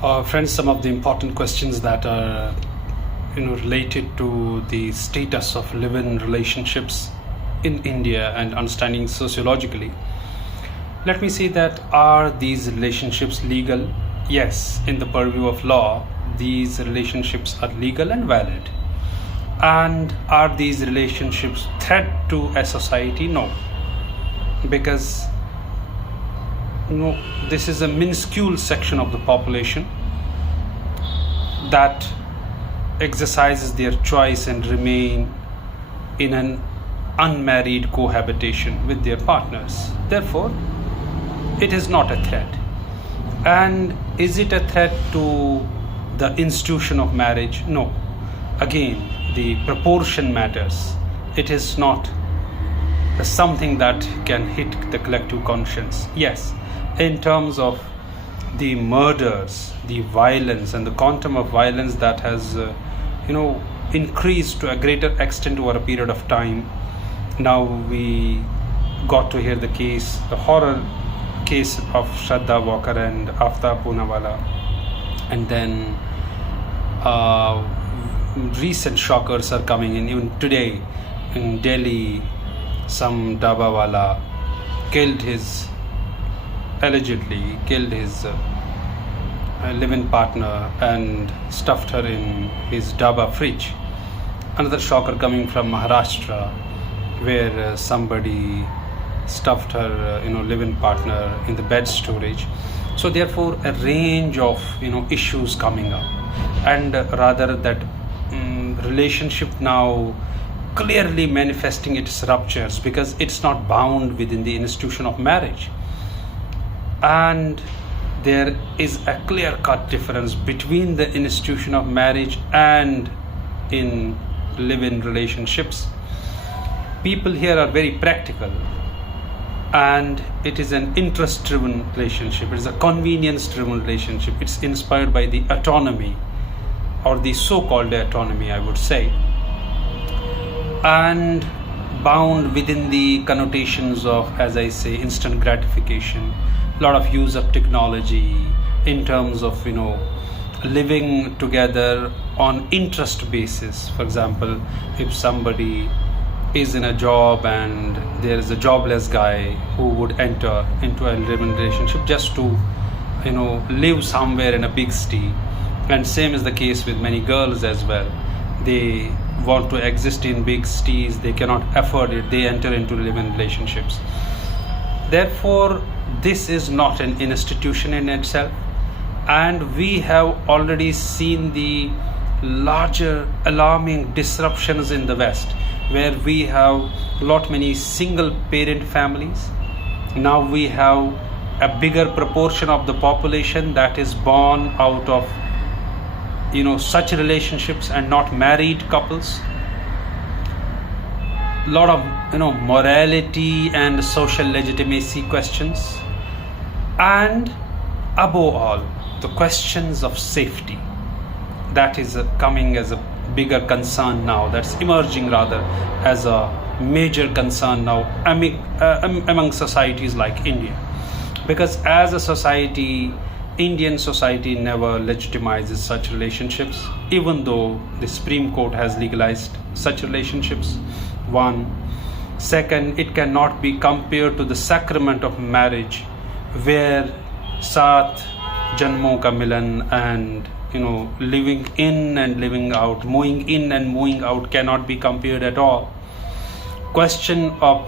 Friends, some of the important questions that are related to the status of live-in relationships in India and understanding sociologically. Let me say that are these relationships legal? Yes, in the purview of law, these relationships are legal and valid. And are these relationships threat to a society? No, because this is a minuscule section of the population that exercises their choice and remain in an unmarried cohabitation with their partners. Therefore, it is not a threat. And is it a threat to the institution of marriage? No. Again, the proportion matters. It is not something that can hit the collective conscience. Yes, in terms of the murders, the violence, and the quantum of violence that has, increased to a greater extent over a period of time. Now we got to hear the horror case of Shraddha Walker and Aftab Poonawala, and then recent shockers are coming in. Even today in Delhi, some dabawala allegedly killed his live-in partner and stuffed her in his daba fridge. Another shocker coming from Maharashtra, where somebody stuffed her live-in partner in the bed storage. So therefore a range of issues coming up, and rather that relationship now clearly manifesting its ruptures because it's not bound within the institution of marriage. And there is a clear-cut difference between the institution of marriage and in live-in relationships. People here are very practical, and it is an interest-driven relationship. It is a convenience-driven relationship. It's inspired by the autonomy, or the so-called autonomy, I would say, and bound within the connotations of, as I say, instant gratification, a lot of use of technology in terms of living together on interest basis. For example, if somebody is in a job and there is a jobless guy who would enter into a living relationship just to live somewhere in a big city, and same is the case with many girls as well. They want to exist in big cities, they cannot afford it, they enter into live-in relationships. Therefore, this is not an institution in itself, and we have already seen the larger alarming disruptions in the West, where we have many single parent families. Now we have a bigger proportion of the population that is born out of such relationships and not married couples. Lot of morality and social legitimacy questions, and above all the questions of safety that is coming as a bigger concern now, that's emerging rather as a major concern now among societies like India. Because as a society, Indian society never legitimizes such relationships, even though the Supreme Court has legalized such relationships. One. Second, it cannot be compared to the sacrament of marriage, where Saat Janmon Ka Milan and living in and living out, moving in and moving out cannot be compared at all. Question of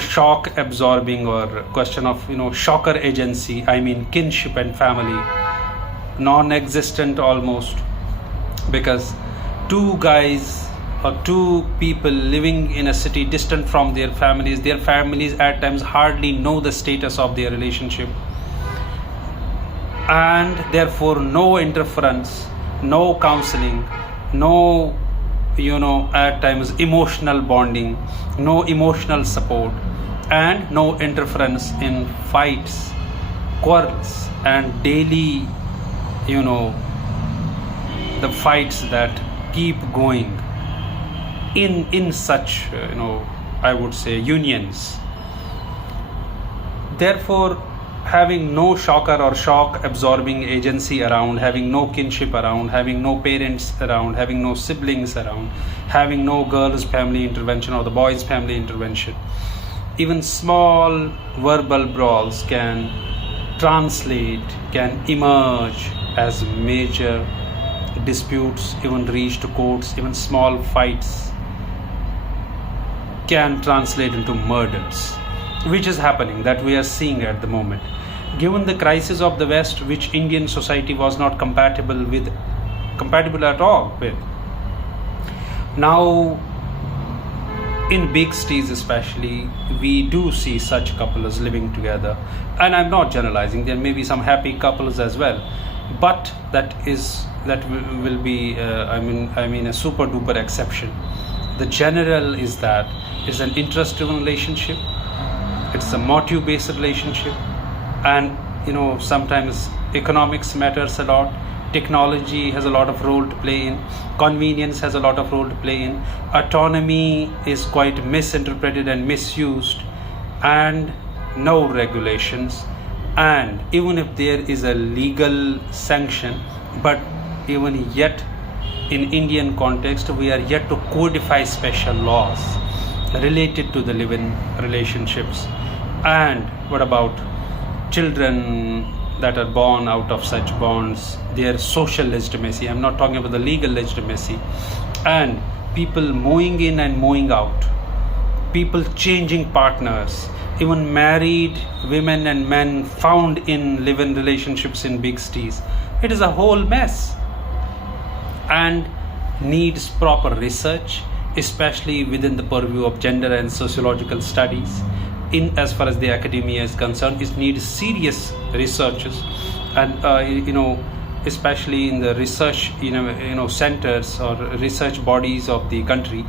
shock absorbing, or question of shocker agency, I mean kinship and family, non-existent almost, because two guys or two people living in a city distant from their families at times hardly know the status of their relationship, and therefore no interference, no counseling, no at times emotional bonding, no emotional support, and no interference in fights, quarrels, and daily the fights that keep going in such I would say unions. Therefore having no shocker or shock absorbing agency around, having no kinship around, having no parents around, having no siblings around, having no girl's family intervention or the boy's family intervention. Even small verbal brawls can translate, can emerge as major disputes, even reach to courts. Even small fights can translate into murders, which is happening, that we are seeing at the moment. Given the crisis of the West, which Indian society was not compatible at all with. Now, in big cities especially, we do see such couples living together, and I'm not generalizing. There may be some happy couples as well, but that will be I mean a super duper exception. The general is that it's an interest-driven relationship. It's a motive-based relationship, and sometimes economics matters a lot. Technology has a lot of role to play in. Convenience has a lot of role to play in. Autonomy is quite misinterpreted and misused, and no regulations. And even if there is a legal sanction, but even yet in Indian context, we are yet to codify special laws related to the live-in relationships. And what about children that are born out of such bonds, their social legitimacy? I'm not talking about the legal legitimacy. And people moving in and moving out, people changing partners, even married women and men found in live-in relationships in big cities. It is a whole mess and needs proper research, especially within the purview of gender and sociological studies. In as far as the academia is concerned, it needs serious researches, and especially in the research centers or research bodies of the country,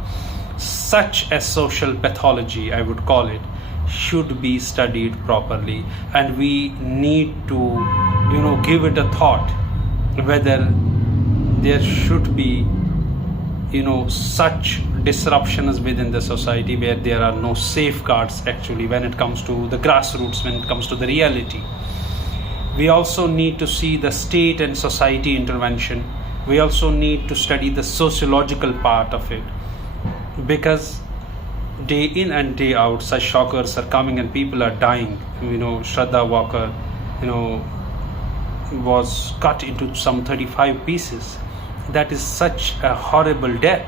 such as social pathology, I would call it, should be studied properly, and we need to give it a thought whether there should be such disruptions within the society where there are no safeguards actually when it comes to the grassroots, when it comes to the reality. We also need to see the state and society intervention. We also need to study the sociological part of it, because day in and day out such shockers are coming and people are dying. Shraddha Walker was cut into some 35 pieces. That is such a horrible death.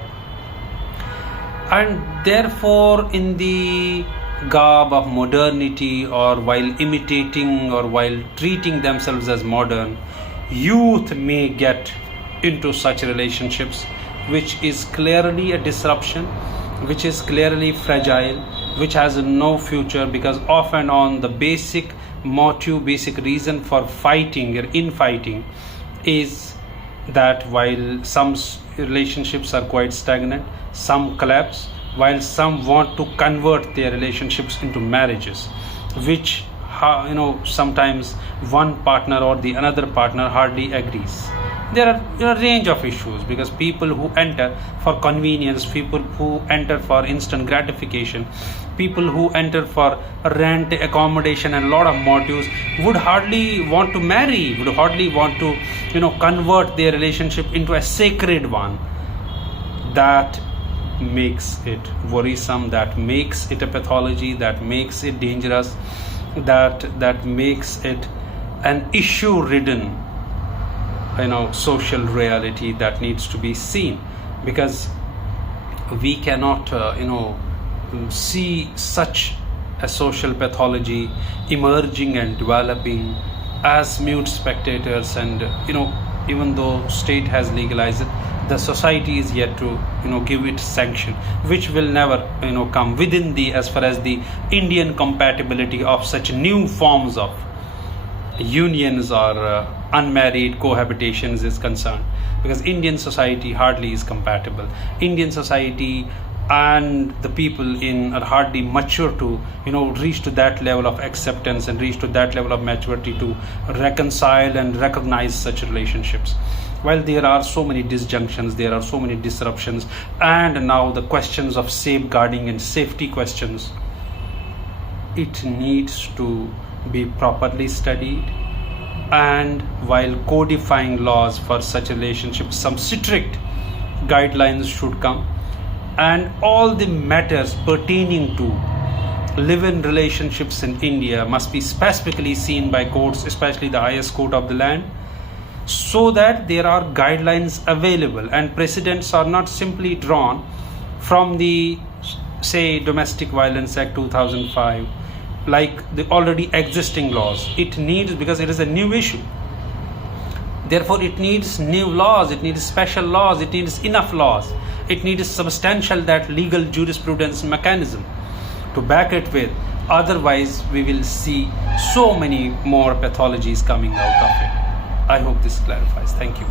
And therefore, in the garb of modernity, or while imitating or while treating themselves as modern, youth may get into such relationships, which is clearly a disruption, which is clearly fragile, which has no future, because off and on the basic motive, basic reason for fighting or infighting is that while some relationships are quite stagnant, some collapse, while some want to convert their relationships into marriages, which sometimes one partner or the another partner hardly agrees. There are a range of issues, because people who enter for convenience, people who enter for instant gratification, people who enter for rent, accommodation and a lot of motives would hardly want to marry, would hardly want to convert their relationship into a sacred one. That makes it worrisome, that makes it a pathology, that makes it dangerous, that makes it an issue ridden social reality that needs to be seen, because we cannot see such a social pathology emerging and developing as mute spectators. And even though state has legalized it, the society is yet to give it sanction, which will never come within the, as far as the Indian compatibility of such new forms of unions or unmarried cohabitations is concerned, because Indian society hardly is compatible. Indian society and the people in are hardly mature to reach to that level of acceptance and reach to that level of maturity to reconcile and recognize such relationships. While there are so many disjunctions, there are so many disruptions, and now the questions of safeguarding and safety questions, it needs to be properly studied, and while codifying laws for such relationships, some strict guidelines should come, and all the matters pertaining to live-in relationships in India must be specifically seen by courts, especially the highest court of the land, so that there are guidelines available and precedents are not simply drawn from the, say, Domestic Violence Act 2005, like the already existing laws. It needs, because it is a new issue, therefore it needs new laws, it needs special laws, it needs enough laws, it needs substantial that legal jurisprudence mechanism to back it with. Otherwise we will see so many more pathologies coming out of it. I hope this clarifies. Thank you.